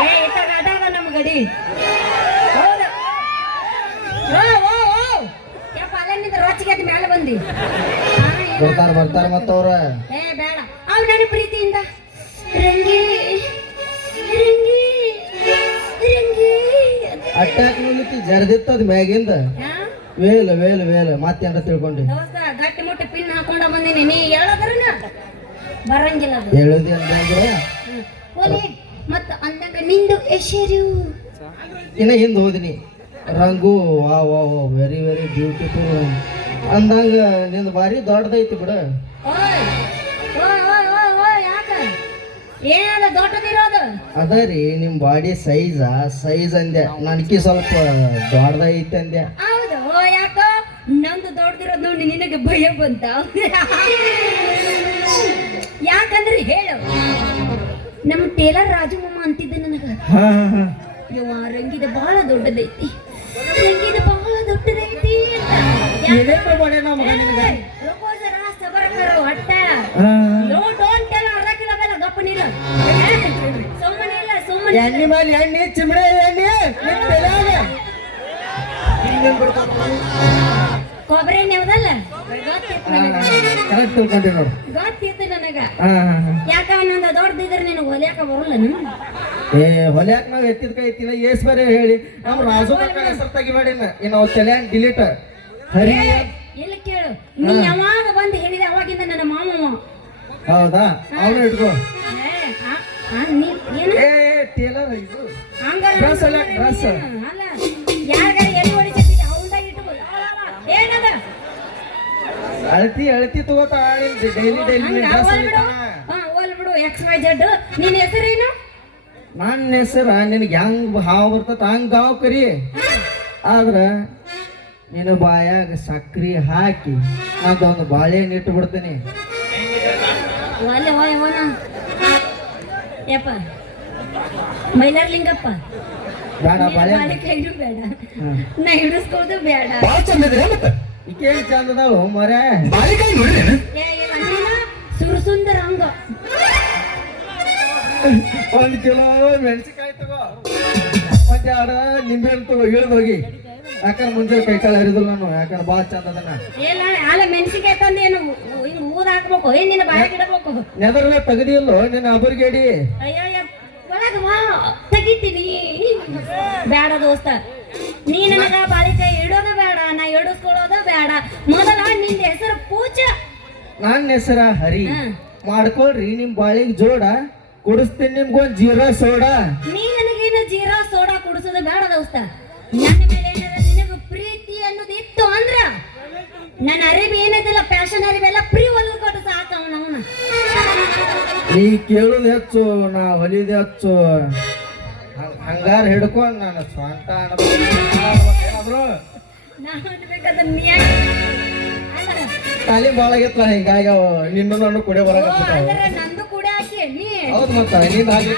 ಏ ಇತ್ತಾಗ ಅದಾವ ನಮ್ಮ ಗಡಿ. ಹೌದು. ಓ ಓ ಓ. ಯಪ್ಪ ಅಲ್ಲಿಂದ ರೊಚ್ಚಿಗೆ ಅದ್ ಮೇಲೆ ಬಂದಿ. ಬರ್ತಾರೆ ಬರ್ತಾರ ಮತ್ತವ್ರ. ಏ ಬೇಡ. ಅವ್ ನನ್ನ ಪ್ರೀತಿಯಿಂದ. ರಂಗಿ ರಂಗಿ ರಂಗಿ. ಅಟ್ಯಾಕ್ ನಿಲ್ಲಿತಿ ಜರ್ದಿತ್ತದ ಮ್ಯಾಗಿಂದ? ವೇಲ ವೇಲ ವೇಲ್. ಮತ್ತೇನ್ರ ತಿಳ್ಕೊಂಡಿ ದೋಸ್ತ ಗಟ್ಟಿ ಮುಟ್ಟಿ ಪಿನ್ ಹಾಕೊಂಡ ಬಂದಿನಿ. ನೀ ಹೇಳೋದ್ರನ? ಬರಂಗಿಲ್ಲ ಅದು. ಹೇಳುದಿ ಅಂದ್ರೆ? ಓಲಿ ಮತ್ತ ಅಂದಂಗ ನಿಂದು ಹೆಸರು. ಇನ್ನ ಹಿಂದೆ ಹೋದಿನಿ. ರಂಗು ವಾ ವಾ ವಾ ವೆರಿ ವೆರಿ ಬ್ಯೂಟಿಫುಲ್ ಅಂದಂಗ ನಿಂದು ಭಾರಿ ದೊಡ್ಡದೈತಿ ಬಿಡ. ಓಯ್ ಓಯ್ ಓಯ್ ಓಯ್ ಓಯ್ ಯಾಕ? ಏನದ ದೊಡ್ಡದಿರೋದು? ಅದ ರೀ ನಿಮ್ ಬಾಡಿ ಸೈಜ ಸೈಜ್ ಅಂದೆ. ನನಕಿ ಸ್ವಲ್ಪ ದೊಡ್ಡದೈತಿ ಅಂದೆ. ಹೌದು ಓ ಯಾಕ? ನಂದು ದೊಡ್ಡದಿರೋದು ನೋಡಿ ನಿನಗೆ ಭಯ ಬಂತ. ಯಾಕಂದ್ರೆ ಹೇಳು. ನಮ್ಮ ಟೇಲರ್ ರಾಜು ಅಂತಿದ್ದೆ ನನಗೆ. ಯವ್ವ ರಂಗಿದ ಬಹಳ ದೊಡ್ಡದೈತಿ. ರಂಗಿದ ಬಹಳ ದೊಡ್ಡದೈತಿ ಎಣ್ಣೆ ಮೇಲೆ ಎಣ್ಣೆ? ಕೊಬ್ಬರಿ ಎಣ್ಣೆ ಹೌದಲ್ಲ ಗೊತ್ತಿತ್ತು ಯಾಕ ನಂದ ದೊಡ್ಡದಿದ್ರೆ ನಿನಗೆ ಹೊಲಿಯಾಕ ಬರಲ್ಲ ಏ ಹೊಲ್ಯಾಕ ನಾವ್ ಎತ್ತಿದ ಕೈ ತಿನ್ನ ಏಸ್ ಬರೇ ಹೇಳಿ. ನಮ್ ರಾಜು ಕಾಕ ಹೆಸರು ತೆಗಿಬೇಡಿ ಇನ್ನು ಅವ್ರ ತಲ್ಯಾನ್ ಡಿಲೀಟ್ ಹರಿ. ಇಲ್ಲ ಕೇಳು. ನೀ ಯಾವಾಗ ಬಂದು ಹೇಳಿದೆ ಅವಾಗಿಂದ ನನ್ನ ಮಾಮವ ಹೌದಾ? ಅವನು ಇಟ್ಕೋ ಏ, ಟೇಲರ್ ಇದು. Dress ಅಲ್ಲ, ಡ್ರೆಸ್ ಅಲ್ಲ. ಅಳತಿ ಅಳತಿ ತಗೋತಾ ಡೈಲಿ ಡೈಲಿ ಹೋಲ್ ಬಿಡು. ಹಾ ಹೋಲ್ ಬಿಡು. ಎಕ್ಸ್ ವೈ ಜಡ್ ನಿನ್ನ ಹೆಸರೇನು ನನ್ನ ಹೆಸರ ನಿನಗೆ ಹೆಂಗ್ ಹಾವು ಬರ್ತದ ಹಂಗ್ ಗಾವ್ ಕರಿ. ಆದ್ರ ನಿನ್ನ ಬಾಯಾಗ ಸಕ್ರಿ ಹಾಕಿ ಅದೊಂದು ಬಾಳೆಹಣ್ಣು ಇಟ್ಟು ಬಿಡ್ತೀನಿ. ಒಲ್ಲೆ ಹೋಯ್ ಹೋನ ಯಪ್ಪ. ಮೈಲಾರ್ ಲಿಂಗಪ್ಪ. ಬೇಡ ಬಾಳೆ ಬೇಡ. ನಾ ಹಿಡಿಸ್ಕೋದು ಬೇಡ. ಈಕೇನ್ ಚಂದ ಅದಾವ ಮರ ಬಾಳಿಕಾಯಿ ನೋಡ್ರಿ ಸುರಸುಂದರ ಹಂಗ ಒಂದ್ ಕಿಲೋ ಮೆಣಸಿನ್ಕಾಯಿ ತಗೋ. ಮತ್ತೆ ಆಡ ನಿಂಬೆ ಹಣ್ಣು ತಗೋ ಇಳಿದು ಹೋಗಿ. ಯಾಕಂದ್ರೆ ಮುಂಜಾನೆ ಕೈ ಕಾಲು ಹರಿದಿಲ್ಲ ನಾನು ಯಾಕಂದ್ರೆ ಭಾಳ ಚಂದ ಅದನ್ನ. ಇಲ್ಲ ಅಲ್ಲ ಮೆಣಸಿಕಾಯಿ ತಂದು ಏನು ಹಿಂಗ್ ಊದ್ ಹಾಕ್ಬೇಕು. ಏನ್ ನಿನ್ನ ಬಾಯಿಗೆ ಇಡಬೇಕು. ನೆದರ್ಲೆ ತೆಗದಿಲ್ಲೋ ನಿನ್ನ ಅಬರ್ಗೇಡಿ. ಅಯ್ಯಯ್ಯ ಒಳಗ ಬಾ ತೆಗಿತೀನಿ. ಬೇಡ ದೋಸ್ತ. ನೀ ನನಗ ಬಾಳಿಕಾಯಿ ಇಡೋದು ಬೇಡ ನಾ ಇಡಿಸ್ಕೊಳ್ಳೋದು ಬೇಡ ಮೊದಲ ನಿಂದ ಹೆಸರು ಪೂಜ. ನನ್ನ ಹೆಸರ ಹರಿ. ಮಾಡ್ಕೊಳ್ರಿ ನಿಮ್ ಬಾಳಿಗೆ ಜೋಡ. ಕುಡಿಸ್ತೀನಿ ನಿಮ್ಗೊಂದ್ ಜೀರಾ ಸೋಡಾ. ನೀ ನನಗೇನು ಜೀರಾ ಸೋಡಾ ಕುಡಿಸೋದು ಬೇಡ ದೋಸ್ತ. ನನ್ನ ಮೇಲೆ ನಿನಗ ಪ್ರೀತಿ ಅನ್ನೋದು ಇತ್ತು ಅಂದ್ರ ನನ್ನ ಅರಿವಿ ಏನದಿಲ್ಲ ಫ್ಯಾಷನ್ ಅರಿವೆಲ್ಲ ಪ್ರೀ ಹೊಲಿದು ಕೊಟ್ಟು ಸಾಕ ಅವನ ಅವನ. ನೀ ಕೇಳುದು ಹೆಚ್ಚು ನಾ ಹೊಲಿದ ಹೆಚ್ಚು. ಹಂಗಾರ ಹಿಡ್ಕೊಂಡ್ ನಾನು ಸ್ವಂತ ಏನಾದ್ರು? ತಾಲಿ ಬಾಳ ಆಗೈತ್ಲ ಹಿಂಗಾಗಿ ಅವ ನಿನ್ನ ನಾನು ಕುಡಿಯೋ ನಂದು ಕೂಡ ಹಾಕಿ ನೀ ಹೌದು ಮತ್ತ ನೀನ್ ಹಾಕಿ